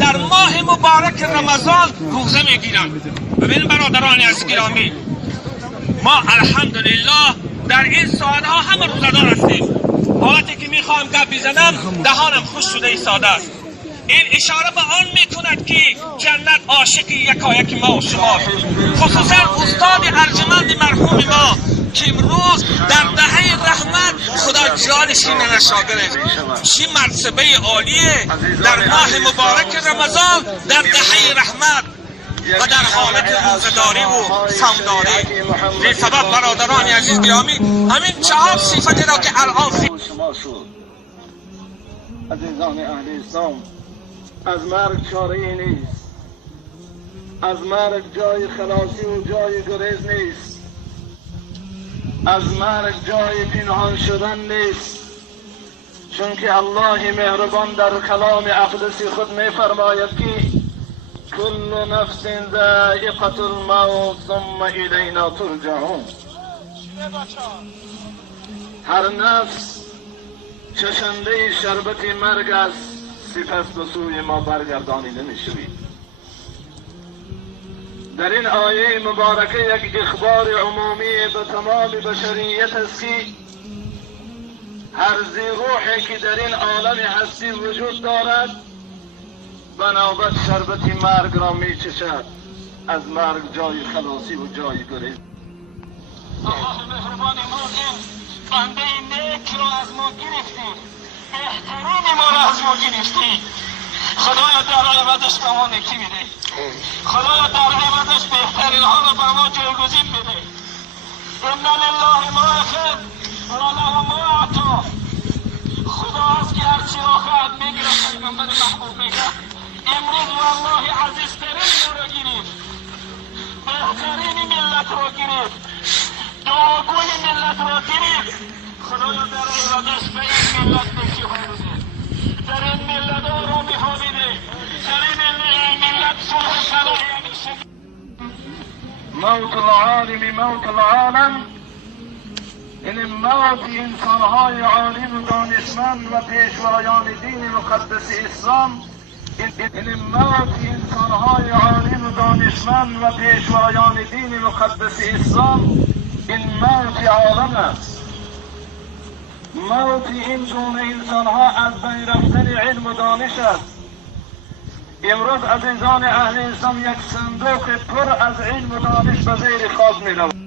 در ماه مبارک رمضان روزه میگیرن. ببینید برادران از گرامی، ما الحمدلله در این ساعتها همه روزدار هستیم. حالتی که میخوام گپ بزنم دهانم خوش شده ایستاده است. این اشاره به آن میکند که جنت عاشق یکایک ما و شما، خصوصا استاد ارجمند مرحوم ما که امروز در دهه رحمت خدا جانش نشاگره. چی مرتبه عالیه در ماه مبارک رمضان در دهه رحمت و در حالت روزداری و صومداری. به سبب برادران عزیز گرامی همین 4 صفتی را که الان شما شد. عزیزان اهل اسلام، از مرگ چاره ای نیست. از مرگ جای خلاصی و جای گریز نیست. از مرگ جای پنهان شدن نیست، چون که الله مهربان در کلام اقدسی خود می فرماید که کل نفس ذائقة الموت ثم الینا ترجعون. هر نفس چشنده شربت مرگ است، سپس به سوی ما برگردانیده میشوید. در این آیه مبارکه یک اخبار عمومی به تمام بشریت است که هر ذی روحی که در این عالم هستی وجود دارد به نوبت شربت مرگ را می چشد. از مرگ جای خلاصی و جای گریز. الله مهربان امروز این بنده نیک را از ما گرفتی، بهترین ما را از ما گرفتی. خدایا در عوضش به ما نکی میده. خدایا در عوضش بهترین ها را به ما جایگزین بده. ان لله ما اخذ و له ما اعطا. خداست که هرچی را خواهد میگیره. پیغمبر محبوب میگه امروز والله عزیزترین را گرفت، بهترین ملت را گرفت، دعاگوی ملت را گرفت. خدایا در عوضش به این ملت نکی ها بده. در این ملت آرامی ها بده. در این ملت صلح و صلاح همیشه. موت العالم موت العالم، این موت انسانهای عالم و دانشمند و پیشوایان دین مقدس اسلام، این موت انسانهای عالم و دانشمند و پیشوایان دین مقدس اسلام، این موت عالم است. موت این گونه انسانها از بین رفتن علم و دانش است. امروز عزیزان اهل اسلام یک صندوق پر از علم و دانش به زیر خاک می رود.